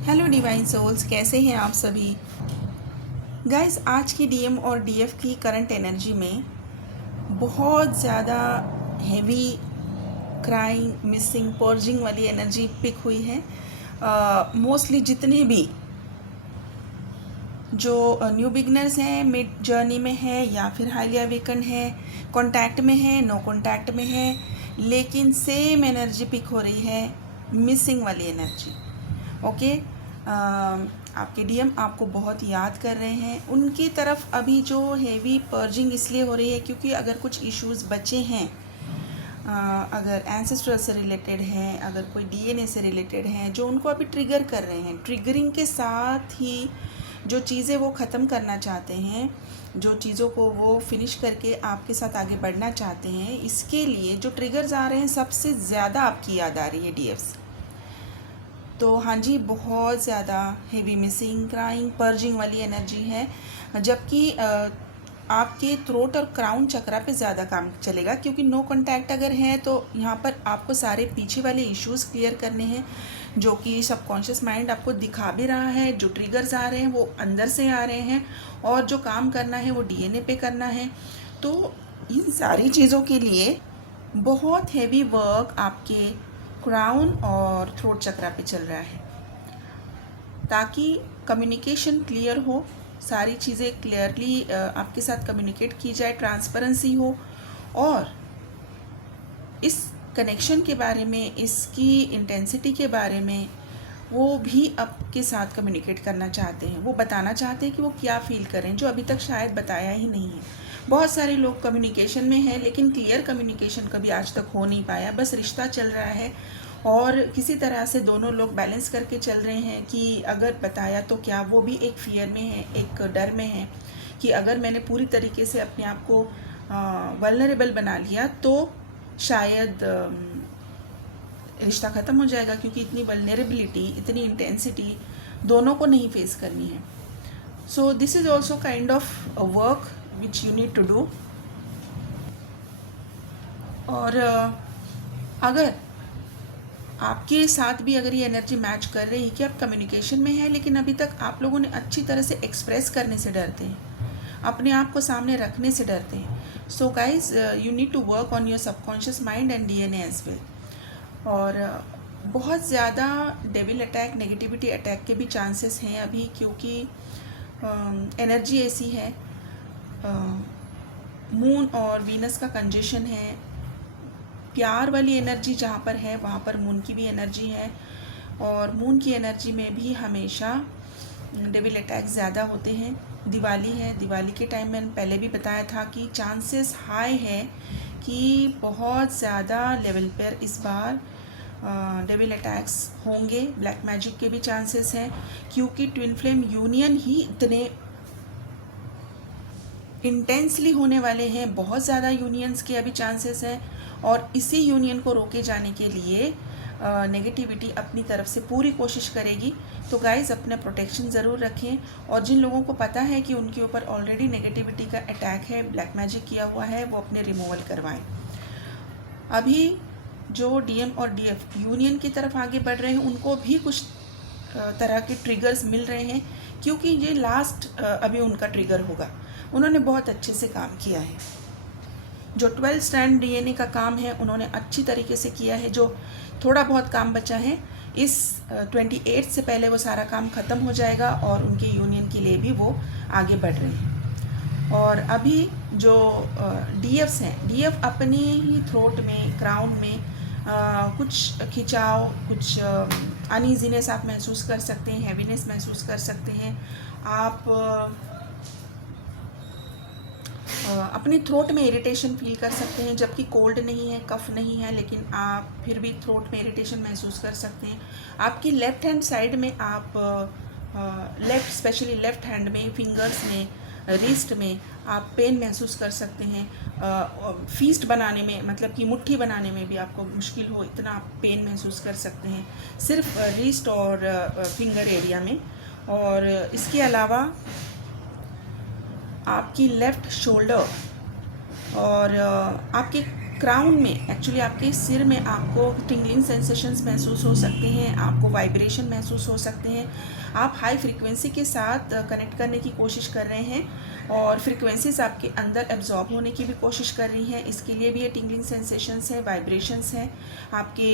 Hello divine souls, कैसे हैं आप सभी। गाइस, आज की डीएम और डीएफ की करंट एनर्जी में बहुत ज़्यादा हैवी क्राइंग, मिसिंग, पर्जिंग वाली एनर्जी पिक हुई है। मोस्टली जितने भी जो न्यू बिगनर्स हैं, मिड जर्नी में है या फिर हाईली अवेकन है, कॉन्टैक्ट में है, नो कॉन्टैक्ट में है, लेकिन सेम एनर्जी पिक हो रही है, मिसिंग वाली एनर्जी। ओके, आपके डीएम आपको बहुत याद कर रहे हैं। उनकी तरफ अभी जो हैवी पर्जिंग इसलिए हो रही है क्योंकि अगर कुछ इश्यूज बचे हैं, अगर एंसेस्ट्रल से रिलेटेड हैं, अगर कोई डीएनए से रिलेटेड हैं जो उनको अभी ट्रिगर कर रहे हैं, ट्रिगरिंग के साथ ही जो चीज़ें वो ख़त्म करना चाहते हैं, जो चीज़ों को वो फिनिश करके आपके साथ आगे बढ़ना चाहते हैं, इसके लिए जो ट्रिगर्स आ रहे हैं सबसे ज़्यादा आपकी याद आ रही है डीएफ्स। तो हाँ जी, बहुत ज़्यादा हेवी मिसिंग, क्राइंग, पर्जिंग वाली एनर्जी है। जबकि आपके थ्रोट और क्राउन चक्रा पे ज़्यादा काम चलेगा क्योंकि नो कांटेक्ट अगर है तो यहाँ पर आपको सारे पीछे वाले इश्यूज़ क्लियर करने हैं जो कि सबकॉन्शियस माइंड आपको दिखा भी रहा है। जो ट्रिगर्स आ रहे हैं वो अंदर से आ रहे हैं और जो काम करना है वो डीएनए पे करना है। तो इन सारी चीज़ों के लिए बहुत हेवी वर्क आपके क्राउन और थ्रोट चक्रा पे चल रहा है ताकि कम्युनिकेशन क्लियर हो, सारी चीज़ें क्लियरली आपके साथ कम्युनिकेट की जाए, ट्रांसपेरेंसी हो और इस कनेक्शन के बारे में, इसकी इंटेंसिटी के बारे में वो भी आपके साथ कम्युनिकेट करना चाहते हैं। वो बताना चाहते हैं कि वो क्या फ़ील करें, जो अभी तक शायद बताया ही नहीं है। बहुत सारे लोग कम्युनिकेशन में हैं लेकिन क्लियर कम्युनिकेशन कभी आज तक हो नहीं पाया, बस रिश्ता चल रहा है और किसी तरह से दोनों लोग बैलेंस करके चल रहे हैं कि अगर बताया तो क्या, वो भी एक फियर में है, एक डर में है कि अगर मैंने पूरी तरीके से अपने आप को वल्नरेबल बना लिया तो शायद रिश्ता ख़त्म हो जाएगा क्योंकि इतनी वल्नरेबिलिटी, इतनी इंटेंसिटी दोनों को नहीं फेस करनी है। So this is also kind of work which you need to do. और अगर आपके साथ भी अगर ये एनर्जी मैच कर रही है कि आप कम्युनिकेशन में हैं लेकिन अभी तक आप लोगों ने अच्छी तरह से एक्सप्रेस करने से डरते हैं, अपने आप को सामने रखने से डरते हैं, so guys you need to work on your subconscious mind and DNA as well. और बहुत ज़्यादा डेविल अटैक, नेगेटिविटी अटैक के भी चांसेस हैं अभी क्योंकि एनर्जी ऐसी है, मून और वीनस का कंजेशन है। प्यार वाली एनर्जी जहाँ पर है वहाँ पर मून की भी एनर्जी है और मून की एनर्जी में भी हमेशा डेविल अटैक ज़्यादा होते हैं। दिवाली है, दिवाली के टाइम मैंने पहले भी बताया था कि चांसेस हाई है कि बहुत ज़्यादा लेवल पर इस बार डेविल अटैक्स होंगे। ब्लैक मैजिक के भी चांसेस हैं क्योंकि ट्विन फ्लेम यूनियन ही इतने इंटेंसली होने वाले हैं, बहुत ज़्यादा यूनियंस के अभी चांसेस हैं और इसी यूनियन को रोके जाने के लिए नेगेटिविटी अपनी तरफ से पूरी कोशिश करेगी। तो गाइज़, अपना प्रोटेक्शन ज़रूर रखें और जिन लोगों को पता है कि उनके ऊपर ऑलरेडी नेगेटिविटी का अटैक है, ब्लैक मैजिक किया हुआ है, वो अपने रिमूवल करवाएं। अभी जो डीएम और डीएफ यूनियन की तरफ आगे बढ़ रहे हैं उनको भी कुछ तरह के ट्रिगर्स मिल रहे हैं क्योंकि ये लास्ट अभी उनका ट्रिगर होगा। उन्होंने बहुत अच्छे से काम किया है, जो 12 स्ट्रैंड डीएनए का काम है उन्होंने अच्छी तरीके से किया है। जो थोड़ा बहुत काम बचा है इस 28 से पहले वो सारा काम ख़त्म हो जाएगा और उनके यूनियन के लिए भी वो आगे बढ़ रहे हैं। और अभी जो डीएफ्स हैं, डीएफ अपने ही थ्रोट में, क्राउन में कुछ खिंचाव, कुछ अनईजीनेस आप महसूस कर सकते हैं, हैवीनेस महसूस कर सकते हैं। आप अपनी थ्रोट में इरिटेशन फील कर सकते हैं, जबकि कोल्ड नहीं है, कफ नहीं है, लेकिन आप फिर भी थ्रोट में इरिटेशन महसूस कर सकते हैं। आपकी लेफ़्ट हैंड साइड में आप लेफ़्ट, स्पेशली लेफ़्ट हैंड में, फिंगर्स में, रिस्ट में आप पेन महसूस कर सकते हैं। फीस्ट बनाने में, मतलब कि मुट्ठी बनाने में भी आपको मुश्किल हो, इतना आप पेन महसूस कर सकते हैं सिर्फ रिस्ट और फिंगर एरिया में। और इसके अलावा आपकी लेफ़्ट शोल्डर और आपके क्राउन में एक्चुअली आपके सिर में आपको टिंगलिंग सेंसेशंस महसूस हो सकते हैं, आपको वाइब्रेशन महसूस हो सकते हैं। आप हाई फ्रीक्वेंसी के साथ कनेक्ट करने की कोशिश कर रहे हैं और फ्रीक्वेंसीज आपके अंदर एब्जॉर्ब होने की भी कोशिश कर रही हैं। इसके लिए भी ये टिंगलिंग सेंसेशंस है, वाइब्रेशंस हैं। आपके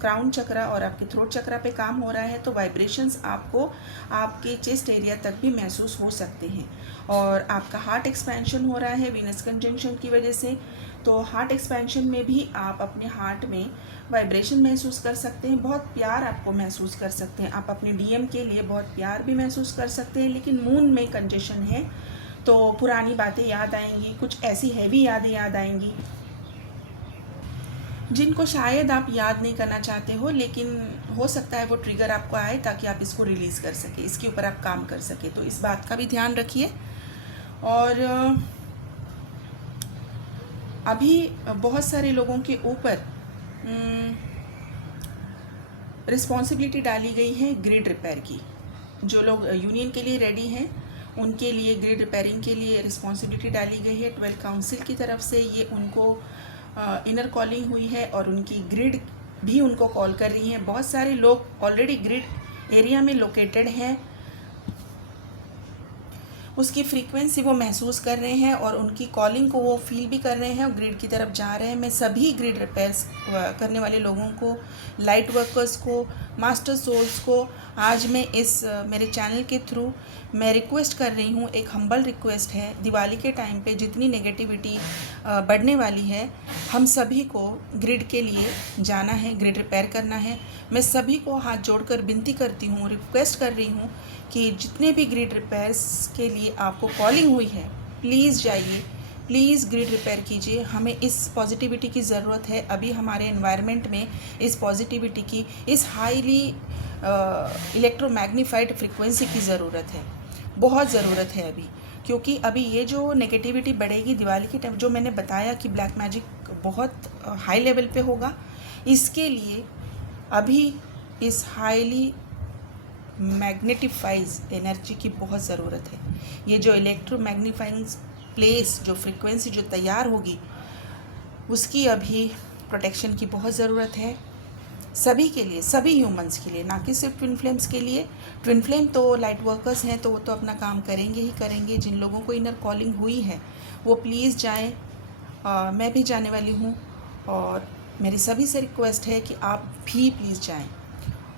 क्राउन चक्रा और आपके थ्रोट चक्रा पे काम हो रहा है, तो वाइब्रेशंस आपको आपके चेस्ट एरिया तक भी महसूस हो सकते हैं। और आपका हार्ट एक्सपेंशन हो रहा है वीनस कंजंक्शन की वजह से, तो हार्ट एक्सपेंशन में भी आप अपने हार्ट में वाइब्रेशन महसूस कर सकते हैं, बहुत प्यार आपको महसूस कर सकते हैं। आप अपने डीएम के लिए बहुत प्यार भी महसूस कर सकते हैं। लेकिन मून में कंजेशन है तो पुरानी बातें याद आएंगी, कुछ ऐसी हैवी यादें याद आएंगी जिनको शायद आप याद नहीं करना चाहते हो, लेकिन हो सकता है वो ट्रिगर आपको आए ताकि आप इसको रिलीज़ कर सके, इसके ऊपर आप काम कर सके। तो इस बात का भी ध्यान रखिए। और अभी बहुत सारे लोगों के ऊपर रिस्पॉन्सिबिलिटी डाली गई है ग्रिड रिपेयर की। जो लोग यूनियन के लिए रेडी हैं उनके लिए ग्रिड रिपेयरिंग के लिए रिस्पॉन्सिबिलिटी डाली गई है 12 काउंसिल की तरफ से। ये उनको इनर कॉलिंग हुई है और उनकी ग्रिड भी उनको कॉल कर रही हैं। बहुत सारे लोग ऑलरेडी ग्रिड एरिया में लोकेटेड हैं, उसकी फ्रीक्वेंसी वो महसूस कर रहे हैं और उनकी कॉलिंग को वो फील भी कर रहे हैं और ग्रिड की तरफ जा रहे हैं। मैं सभी ग्रिड रिपेयर्स करने वाले लोगों को, लाइट वर्कर्स को, मास्टर सोल्स को आज मैं इस मेरे चैनल के थ्रू मैं रिक्वेस्ट कर रही हूँ। एक हम्बल रिक्वेस्ट है, दिवाली के टाइम पे जितनी नेगेटिविटी बढ़ने वाली है, हम सभी को ग्रिड के लिए जाना है, ग्रिड रिपेयर करना है। मैं सभी को हाथ जोड़कर विनती करती हूँ, रिक्वेस्ट कर रही हूँ कि जितने भी ग्रिड रिपेयर्स के लिए आपको कॉलिंग हुई है, प्लीज़ जाइए, प्लीज़ ग्रिड रिपेयर कीजिए। हमें इस पॉजिटिविटी की ज़रूरत है। अभी हमारे एनवायरनमेंट में इस पॉजिटिविटी की, इस हाईली इलेक्ट्रोमैग्नीफाइड फ्रीक्वेंसी की ज़रूरत है, बहुत ज़रूरत है अभी। क्योंकि अभी ये जो नेगेटिविटी बढ़ेगी दिवाली के टाइम, जो मैंने बताया कि ब्लैक मैजिक बहुत हाई लेवल पे होगा, इसके लिए अभी इस हाईली मैग्नेटिफाइज एनर्जी की बहुत ज़रूरत है। ये जो इलेक्ट्रोमैग्नीफाइंग प्लेस, जो फ्रीक्वेंसी जो तैयार होगी, उसकी अभी प्रोटेक्शन की बहुत ज़रूरत है सभी के लिए, सभी ह्यूमंस के लिए, ना कि सिर्फ ट्विन फ्लेम्स के लिए। ट्विन फ्लेम तो लाइट वर्कर्स हैं तो वो तो अपना काम करेंगे ही करेंगे। जिन लोगों को इनर कॉलिंग हुई है वो प्लीज़ जाएं, मैं भी जाने वाली हूँ और मेरी सभी से रिक्वेस्ट है कि आप भी प्लीज़ जाएं।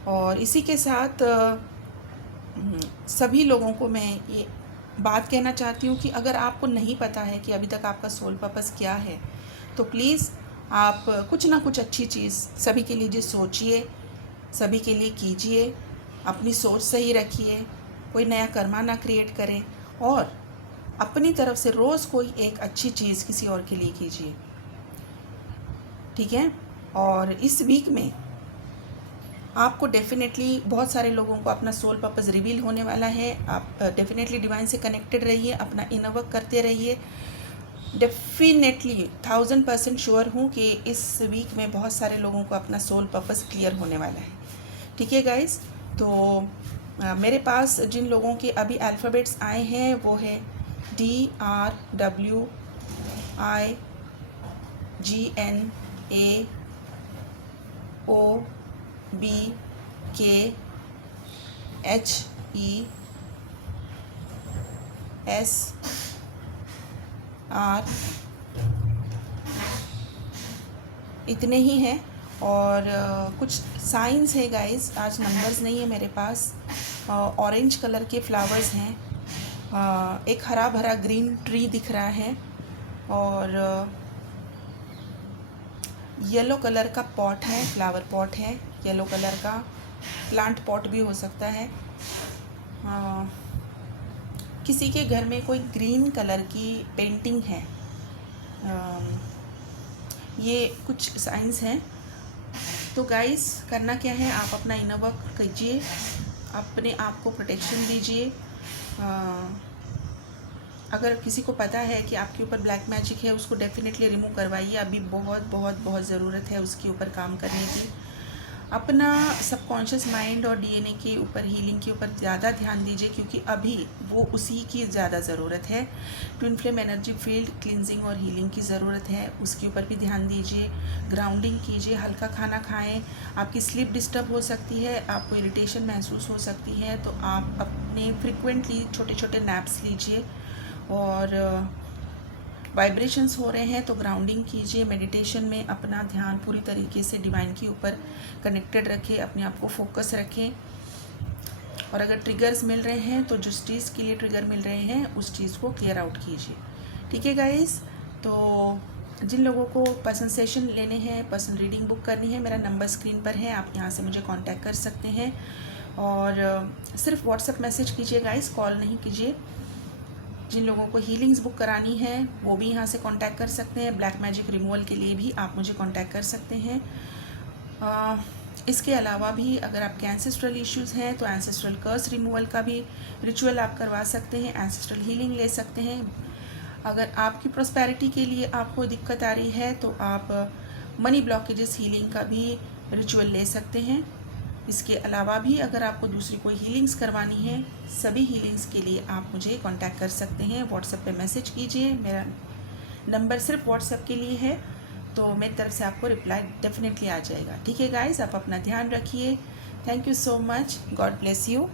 और इसी के साथ सभी लोगों को मैं ये बात कहना चाहती हूँ कि अगर आपको नहीं पता है कि अभी तक आपका सोल पर्पस क्या है, तो प्लीज़ आप कुछ ना कुछ अच्छी चीज़ सभी के लिए सोचिए, सभी के लिए कीजिए, अपनी सोच सही रखिए, कोई नया कर्मा ना क्रिएट करें और अपनी तरफ से रोज़ कोई एक अच्छी चीज़ किसी और के लिए कीजिए, ठीक है। और इस वीक में आपको डेफिनेटली बहुत सारे लोगों को अपना सोल पर्पस रिवील होने वाला है। आप डेफिनेटली डिवाइन से कनेक्टेड रहिए, अपना इनर वर्क करते रहिए। डेफिनेटली 1000% श्योर हूँ कि इस वीक में बहुत सारे लोगों को अपना सोल पर्पस क्लियर होने वाला है, ठीक है गाइस। तो मेरे पास जिन लोगों के अभी अल्फ़ाबेट्स आए हैं वो है DRWIGNAOBKHESR, इतने ही हैं। और कुछ साइंस है गाइस, आज नंबर्स नहीं है मेरे पास। ऑरेंज कलर के फ्लावर्स हैं, एक हरा भरा ग्रीन ट्री दिख रहा है और येलो कलर का पॉट है, फ्लावर पॉट है येलो कलर का, प्लांट पॉट भी हो सकता है। किसी के घर में कोई ग्रीन कलर की पेंटिंग है। ये कुछ साइंस हैं। तो गाइस करना क्या है, आप अपना इनर वर्क कीजिए, अपने आप को प्रोटेक्शन दीजिए। अगर किसी को पता है कि आपके ऊपर ब्लैक मैजिक है, उसको डेफिनेटली रिमूव करवाइए। अभी बहुत बहुत बहुत ज़रूरत है उसके ऊपर काम करने की। अपना सबकॉन्शियस माइंड और डीएनए के ऊपर, हीलिंग के ऊपर ज़्यादा ध्यान दीजिए, क्योंकि अभी वो उसी की ज़्यादा ज़रूरत है। Twin flame energy field cleansing और हीलिंग की ज़रूरत है, उसके ऊपर भी ध्यान दीजिए। ग्राउंडिंग कीजिए, हल्का खाना खाएं। आपकी स्लीप डिस्टर्ब हो सकती है, आपको इरिटेशन महसूस हो सकती है, तो आप अपने फ्रिक्वेंटली छोटे छोटे नैप्स लीजिए। और वाइब्रेशंस हो रहे हैं तो ग्राउंडिंग कीजिए। मेडिटेशन में अपना ध्यान पूरी तरीके से डिवाइन के ऊपर कनेक्टेड रखें, अपने आप को फोकस रखें। और अगर ट्रिगर्स मिल रहे हैं तो जिस चीज़ के लिए ट्रिगर मिल रहे हैं उस चीज़ को क्लियर आउट कीजिए। ठीक है गाइस, तो जिन लोगों को पर्सनल सेशन लेने हैं, पर्सनल रीडिंग बुक करनी है, मेरा नंबर स्क्रीन पर है, आप यहाँ से मुझे कांटेक्ट कर सकते हैं। और सिर्फ व्हाट्सएप मैसेज कीजिए गाइस, कॉल नहीं कीजिए। जिन लोगों को हीलिंग्स बुक करानी है वो भी यहाँ से कांटेक्ट कर सकते हैं। ब्लैक मैजिक रिमूवल के लिए भी आप मुझे कांटेक्ट कर सकते हैं। इसके अलावा भी अगर आपके एंसेस्ट्रल इश्यूज़ हैं तो एंसेस्ट्रल कर्स रिमूवल का भी रिचुअल आप करवा सकते हैं, एंसेस्ट्रल हीलिंग ले सकते हैं। अगर आपकी प्रॉस्पेरिटी के लिए आपको दिक्कत आ रही है तो आप मनी ब्लॉकेजेस हीलिंग का भी रिचुअल ले सकते हैं। इसके अलावा भी अगर आपको दूसरी कोई हीलिंग्स करवानी है, सभी हीलिंग्स के लिए आप मुझे कांटेक्ट कर सकते हैं। व्हाट्सएप पे मैसेज कीजिए, मेरा नंबर सिर्फ व्हाट्सएप के लिए है, तो मेरी तरफ से आपको रिप्लाई डेफिनेटली आ जाएगा। ठीक है गाइस, आप अपना ध्यान रखिए। Thank you so much, God bless you.